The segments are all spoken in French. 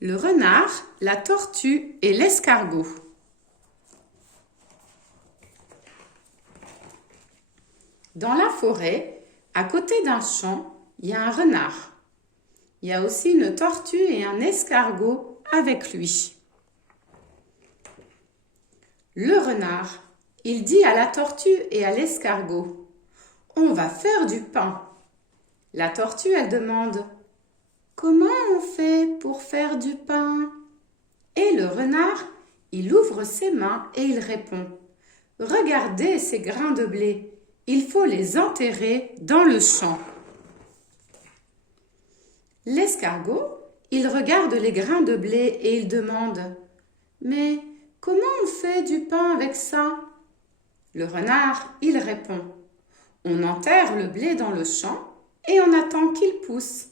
Le renard, la tortue et l'escargot. Dans la forêt, à côté d'un champ, il y a un renard. Il y a aussi une tortue et un escargot avec lui. Le renard, il dit à la tortue et à l'escargot, « On va faire du pain. » La tortue, elle demande, « Comment on fait pour faire du pain ?» Et le renard, il ouvre ses mains et il répond, « Regardez ces grains de blé, il faut les enterrer dans le champ. » L'escargot, il regarde les grains de blé et il demande, « Mais comment on fait du pain avec ça ?» Le renard, il répond, « On enterre le blé dans le champ et on attend qu'il pousse.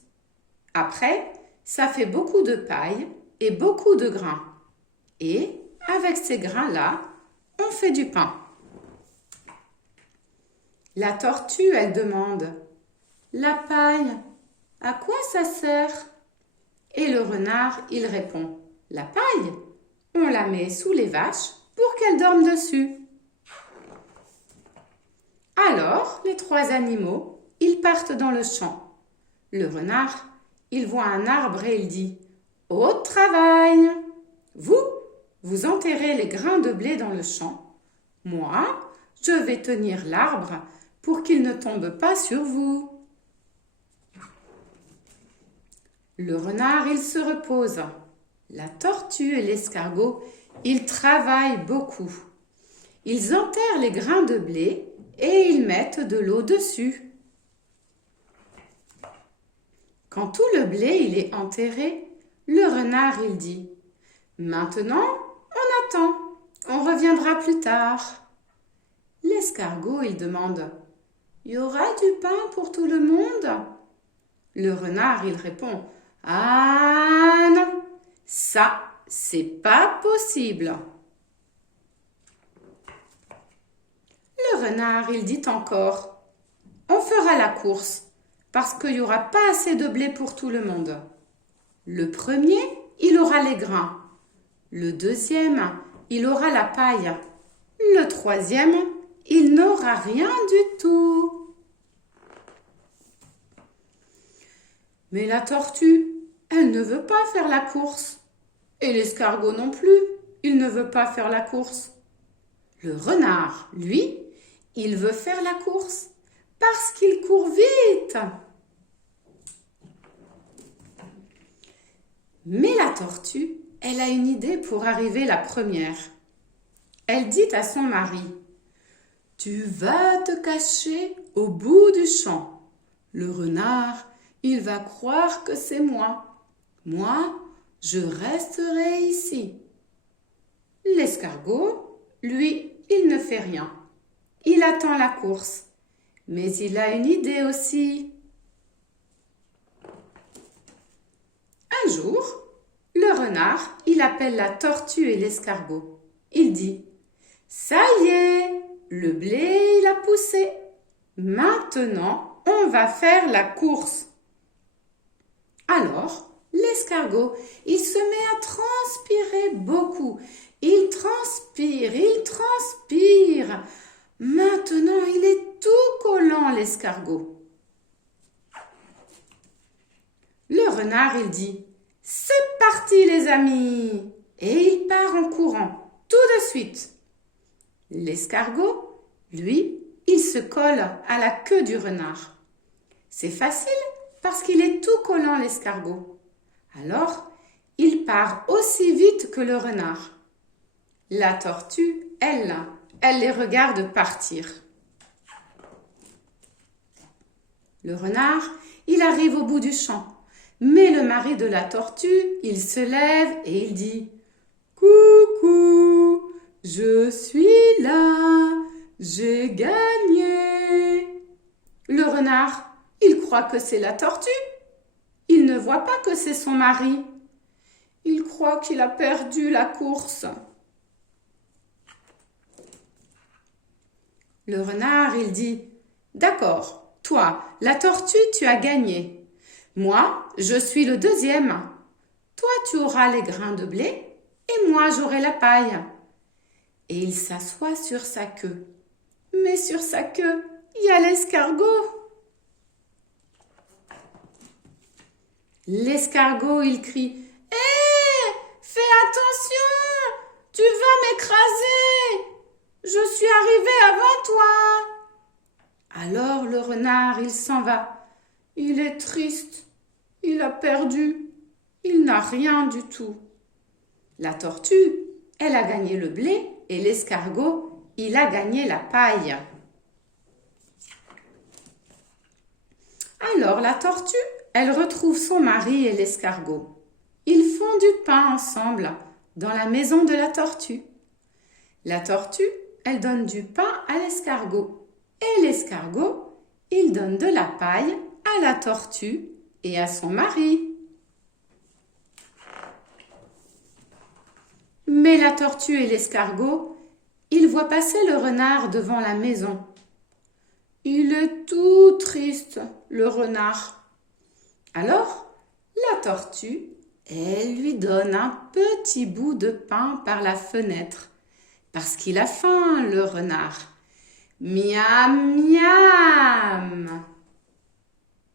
Après, ça fait beaucoup de paille et beaucoup de grains. Et avec ces grains-là, on fait du pain. » La tortue, elle demande, « La paille, à quoi ça sert ?» Et le renard, il répond, « La paille, on la met sous les vaches pour qu'elles dorment dessus. » Alors, les trois animaux, ils partent dans le champ. Le renard, il voit un arbre et il dit, « Au travail ! Vous enterrez les grains de blé dans le champ. Moi, je vais tenir l'arbre pour qu'il ne tombe pas sur vous. » Le renard, il se repose. La tortue et l'escargot, ils travaillent beaucoup. Ils enterrent les grains de blé et ils mettent de l'eau dessus. Quand tout le blé il est enterré, le renard il dit « Maintenant, on attend, on reviendra plus tard. » L'escargot il demande « Y aura du pain pour tout le monde ?» Le renard il répond « Ah non, ça c'est pas possible. » Le renard, il dit encore, « On fera la course, parce qu'il n'y aura pas assez de blé pour tout le monde. Le premier, il aura les grains. Le deuxième, il aura la paille. Le troisième, il n'aura rien du tout. » Mais la tortue, elle ne veut pas faire la course. Et l'escargot non plus, il ne veut pas faire la course. Le renard, lui, il veut faire la course parce qu'il court vite. Mais la tortue, elle a une idée pour arriver la première. Elle dit à son mari, « Tu vas te cacher au bout du champ. Le renard, il va croire que c'est moi. Moi, je resterai ici. » L'escargot, lui, il ne fait rien. Il attend la course, mais il a une idée aussi. Un jour, le renard, il appelle la tortue et l'escargot. Il dit, « Ça y est, le blé, il a poussé. Maintenant, on va faire la course. » Alors, l'escargot, il se met à transpirer beaucoup. Il transpire. Maintenant, il est tout collant, l'escargot. Le renard, il dit, « C'est parti, les amis !» Et il part en courant, tout de suite. L'escargot, lui, il se colle à la queue du renard. C'est facile parce qu'il est tout collant, l'escargot. Alors, il part aussi vite que le renard. La tortue, elle les regarde partir. Le renard, il arrive au bout du champ. Mais le mari de la tortue, il se lève et il dit « Coucou, je suis là, j'ai gagné. » Le renard, il croit que c'est la tortue. Il ne voit pas que c'est son mari. Il croit qu'il a perdu la course. Le renard, il dit, « D'accord, toi, la tortue, tu as gagné. Moi, je suis le deuxième. toi tu auras les grains de blé et moi j'aurai la paille. Et il s'assoit sur sa queue. Mais sur sa queue, il y a l'escargot. L'escargot, il crie: Hé, fais attention, tu vas m'écraser. Je suis arrivé avant toi. Alors le renard, il s'en va. Il est triste. Il a perdu. Il n'a rien du tout. La tortue, elle a gagné le blé et l'escargot, il a gagné la paille. Alors la tortue, elle retrouve son mari et l'escargot. Ils font du pain ensemble dans la maison de la tortue. La tortue, elle donne du pain à l'escargot. Et l'escargot, il donne de la paille à la tortue et à son mari. Mais la tortue et l'escargot, ils voient passer le renard devant la maison. Il est tout triste, le renard. Alors, la tortue, elle lui donne un petit bout de pain par la fenêtre, parce qu'il a faim, le renard. Miam, miam!